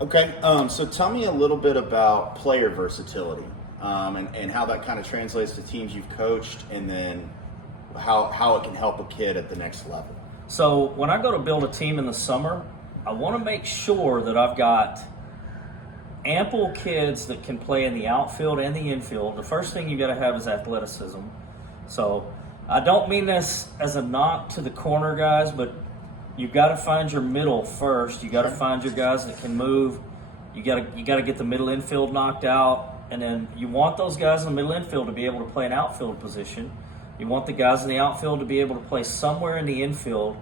Okay, so tell me a little bit about player versatility and how that kind of translates to teams you've coached, and then how it can help a kid at the next level. So when I go to build a team in the summer, I want to make sure that I've got ample kids that can play in the outfield and the infield. The first thing you got to have is athleticism. So I don't mean this as a knock to the corner guys, but you've got to find your middle first. You got to find your guys that can move. You got to get the middle infield knocked out, and then you want those guys in the middle infield to be able to play an outfield position. You want the guys in the outfield to be able to play somewhere in the infield.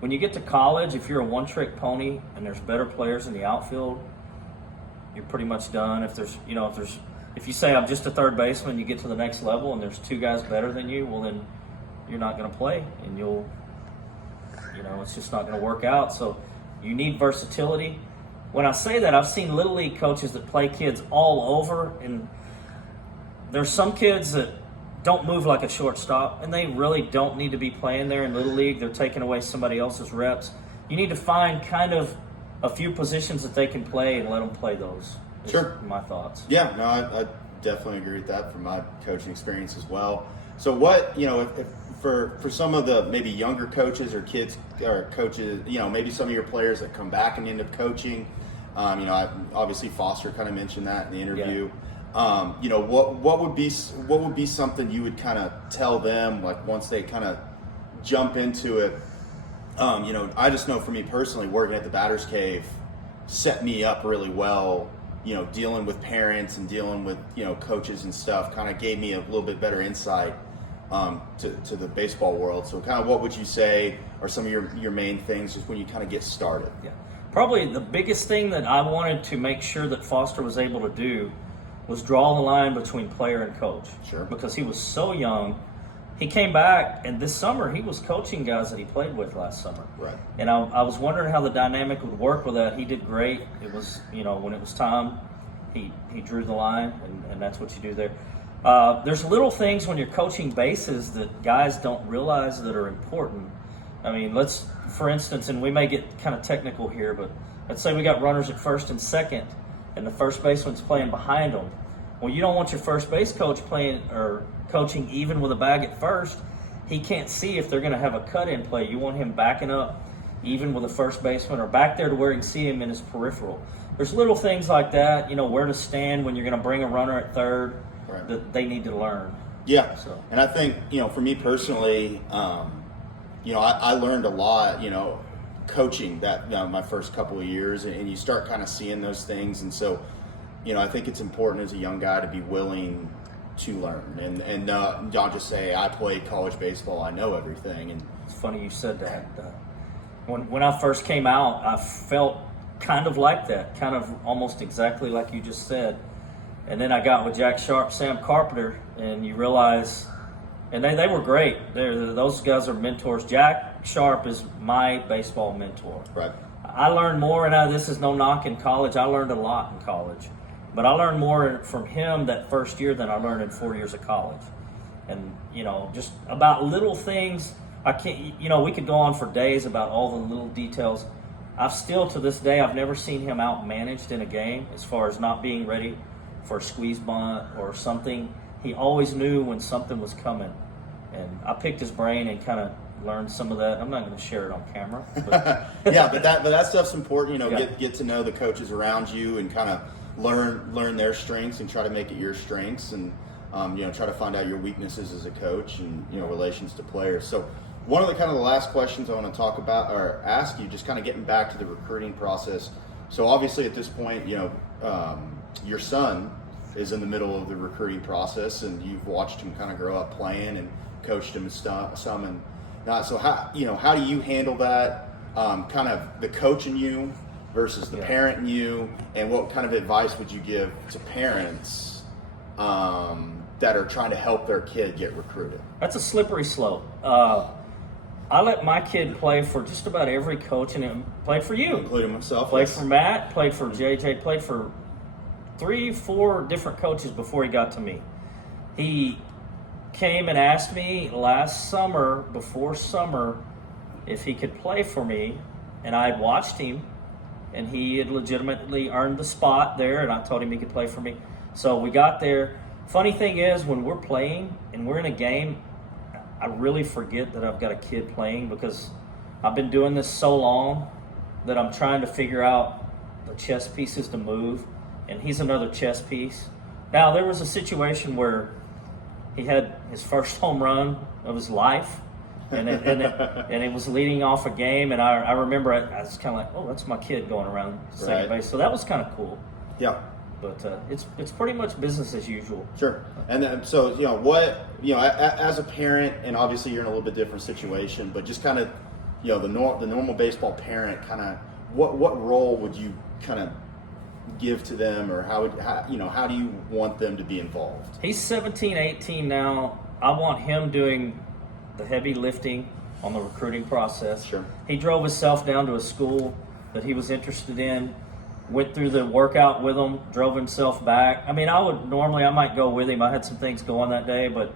When you get to college, if you're a one-trick pony and there's better players in the outfield, you're pretty much done. If you say I'm just a third baseman, you get to the next level and there's two guys better than you, well then you're not going to play, and it's just not going to work out. So you need versatility. When I say that, I've seen Little League coaches that play kids all over, and there's some kids that don't move like a shortstop, and they really don't need to be playing there in Little League. They're taking away somebody else's reps. You need to find kind of a few positions that they can play and let them play those. Sure. My thoughts. Yeah, no, I definitely agree with that from my coaching experience as well. So what, if for some of the maybe younger coaches or kids or coaches, maybe some of your players that come back and end up coaching, obviously Foster kind of mentioned that in the interview. Yeah. What would be something you would kind of tell them, like once they kind of jump into it? I just know for me personally, working at the Batter's Cave set me up really well. Dealing with parents and dealing with coaches and stuff kind of gave me a little bit better insight to the baseball world. So kind of what would you say are some of your main things just when you kind of get started? Yeah, probably the biggest thing that I wanted to make sure that Foster was able to do was draw the line between player and coach. Sure. Because he was so young. He came back, and this summer he was coaching guys that he played with last summer. Right. And I was wondering how the dynamic would work with that. He did great. It was, when it was time, he drew the line, and that's what you do there. There's little things when you're coaching bases that guys don't realize that are important. I mean, for instance, and we may get kind of technical here, but let's say we got runners at first and second, and the first baseman's playing behind them. Well, you don't want your first base coach playing or coaching even with a bag at first. He can't see if they're going to have a cut-in play. You want him backing up even with a first baseman or back there to where he can see him in his peripheral. There's little things like that, where to stand when you're going to bring a runner at third, right, that they need to learn. Yeah, so. And I think, for me personally, I learned a lot, coaching that my first couple of years, and you start kind of seeing those things. And so, I think it's important as a young guy to be willing to learn and not just say, I played college baseball, I know everything. And it's funny you said that. When I first came out, I felt kind of like that, kind of almost exactly like you just said. And then I got with Jack Sharp, Sam Carpenter, and you realize, and they were great. Those guys are mentors. Jack Sharp is my baseball mentor. Right. I learned more, and this is no knock in college. I learned a lot in college. But I learned more from him that first year than I learned in 4 years of college. And, just about little things. I can't, we could go on for days about all the little details. I've still, to this day, I've never seen him out-managed in a game as far as not being ready for a squeeze bunt or something. He always knew when something was coming. And I picked his brain and kind of learned some of that. I'm not going to share it on camera. But yeah, but that stuff's important. Get to know the coaches around you and kind of learn their strengths and try to make it your strengths, and try to find out your weaknesses as a coach and relations to players. So one of the last questions I want to talk about or ask you, just kind of getting back to the recruiting process. So obviously at this point, your son is in the middle of the recruiting process, and you've watched him kind of grow up playing and coached him some and not. So how do you handle that? Kind of the coach in you versus the parent in you, and what kind of advice would you give to parents that are trying to help their kid get recruited? That's a slippery slope. I let my kid play for just about every coach, and played for you. Including myself. Played for Matt, played for JJ, played for 3-4 different coaches before he got to me. He came and asked me last summer, before summer, if he could play for me, and I watched him, and he had legitimately earned the spot there, and I told him he could play for me. So we got there. Funny thing is, when we're playing and we're in a game, I really forget that I've got a kid playing because I've been doing this so long that I'm trying to figure out the chess pieces to move, and he's another chess piece. Now, there was a situation where he had his first home run of his life, and it was leading off a game, and I remember I was kind of like, oh, that's my kid going around second base. So that was kind of cool. Yeah. But it's pretty much business as usual. Sure. And then, so, as a parent, and obviously you're in a little bit different situation, but just kind of, the normal baseball parent, kind of, what role would you kind of give to them, or how do you want them to be involved? He's 17, 18 now. I want him doing the heavy lifting on the recruiting process. Sure. He drove himself down to a school that he was interested in, went through the workout with him, drove himself back. I mean, I might go with him. I had some things going that day, but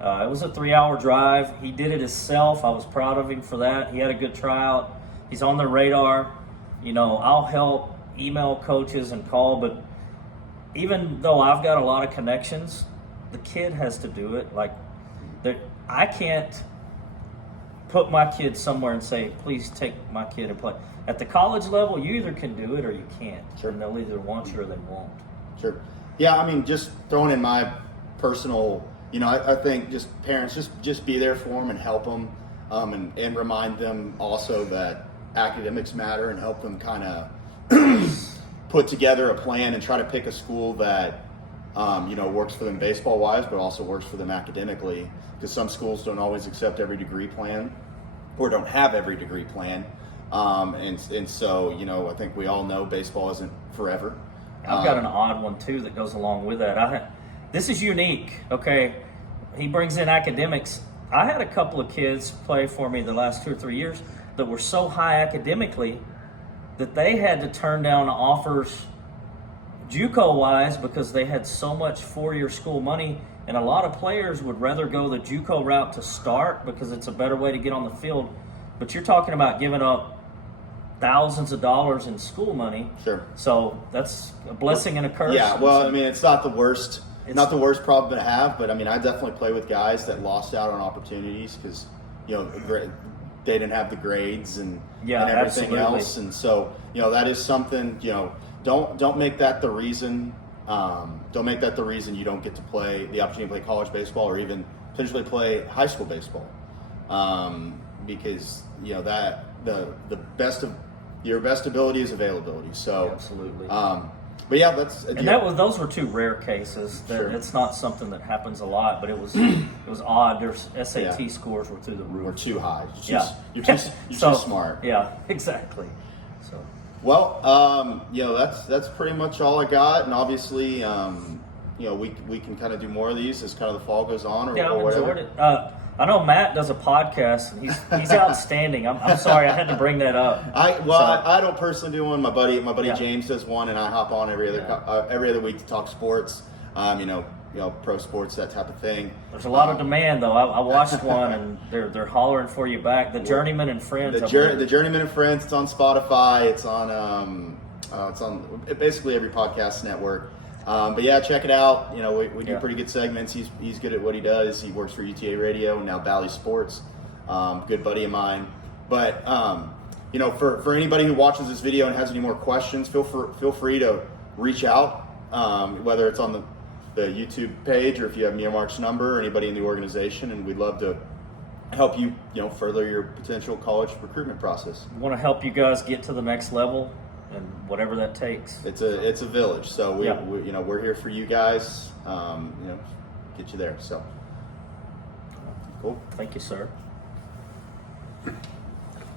it was a 3-hour drive. He did it himself. I was proud of him for that. He had a good tryout. He's on the radar. I'll help email coaches and call, but even though I've got a lot of connections, the kid has to do it. Like, I can't put my kid somewhere and say, please take my kid and play. At the college level, you either can do it or you can't. Sure. And they'll either want you or they won't. Sure. Yeah, I mean, just throwing in my personal, I think just parents, just be there for them and help them, and remind them also that academics matter, and help them kind of put together a plan and try to pick a school that, works for them baseball-wise, but also works for them academically, because some schools don't always accept every degree plan or don't have every degree plan. And so, I think we all know baseball isn't forever. I've got an odd one, too, that goes along with that. This is unique, okay? He brings in academics. I had a couple of kids play for me the last 2 or 3 years that were so high academically that they had to turn down offers JUCO-wise because they had so much four-year school money, and a lot of players would rather go the JUCO route to start because it's a better way to get on the field. But you're talking about giving up thousands of dollars in school money. Sure. So that's a blessing and a curse. Yeah, well, I mean, it's not the worst. It's not the worst problem to have, but I mean, I definitely play with guys that lost out on opportunities because, they didn't have the grades and everything else, and so that is something. Don't make that the reason. Don't make that the reason you don't get to play the opportunity to play college baseball or even potentially play high school baseball, because that the best of your best ability is availability. So absolutely. But yeah, that's those were 2 rare cases. Sure. It's not something that happens a lot, but it was odd. Their SAT scores were through the roof. We're too high. You're too smart. Yeah, exactly. So well, that's pretty much all I got, and obviously, we can kind of do more of these as kind of the fall goes on, or I've whatever. enjoyed it. I know Matt does a podcast, and he's outstanding. I'm sorry, I had to bring that up. I don't personally do one. My buddy Yeah. James does one, and I hop on every other week to talk sports. Pro sports, that type of thing. There's a lot of demand, though. I watched one, and they're hollering for you back. The Journeyman and Friends. The Journeyman and Friends. It's on Spotify. It's on basically every podcast network. But yeah, check it out. We do pretty good segments. He's good at what he does. He works for UTA Radio and now Bally Sports. Good buddy of mine. But for anybody who watches this video and has any more questions, feel free to reach out. Whether it's on the YouTube page or if you have me or Mark's number or anybody in the organization, and we'd love to help you further your potential college recruitment process. We want to help you guys get to the next level, and whatever that takes. It's a village, so we're here for you guys. Get you there. So cool. Thank you, sir.